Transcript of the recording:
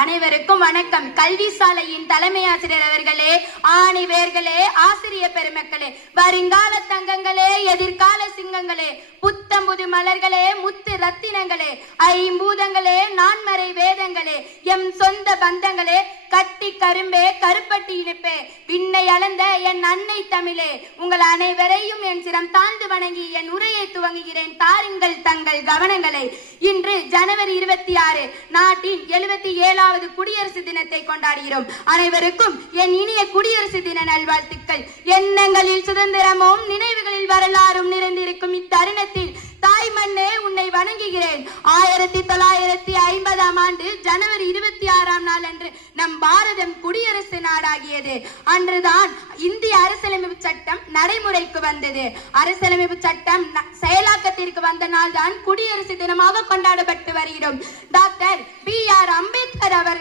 அனைவருக்கும் வணக்கம். கல்வி சாலையின் தலைமை ஆசிரியர் அவர்களே, ஆணிவேர்களே, ஆசிரிய பெருமக்களே, வருங்கால தங்கங்களே, எதிர்கால சிங்கங்களே, புத்தம்புது மலர்களே, முத்து ரத்தினங்களே, ஐம்பூதங்களே, நான்மறை வேதங்களே, எம் சொந்த பந்தங்களே, கட்டி கரும்பே, கருப்பட்டி இனிப்பே, விண்ணை அளந்த என் அன்னை தமிழே, உங்கள் அனைவரையும் என் சிரம் தாழ்ந்து வணங்கி என் உரையை துவங்குகிறேன். தாருங்கள் தங்கள் கவனங்களை. இன்று ஜனவரி 26 நாட்டின் 77வது குடியரசு தினத்தை கொண்டாடுகிறோம். அனைவருக்கும் என் இனிய குடியரசு தின நல்வாழ்த்துக்கள். எண்ணங்களில் சுதந்திரமும் நினைவுகளில் வரலாறும் நிறைந்திருக்கும் இத்தருணத்தில் தாய் மண்ணே உன்னை வணங்குகிறேன். 1950ஆம் ஆண்டு ஜனவரி 26ஆம் நாள் அன்று நம் பாரதம் குடியரசு நாடாகியது. அன்றுதான் இந்திய அரசியலமைப்பு சட்டம் நடைமுறைக்கு வந்தது. அரசியலமைப்பு சட்டம் செயலாக்கத்திற்கு வந்த நாள் தான் குடியரசு தினமாக கொண்டாடப்பட்டு வருகிறோம். Doctor B.R. அம்பேத்கர் அவர்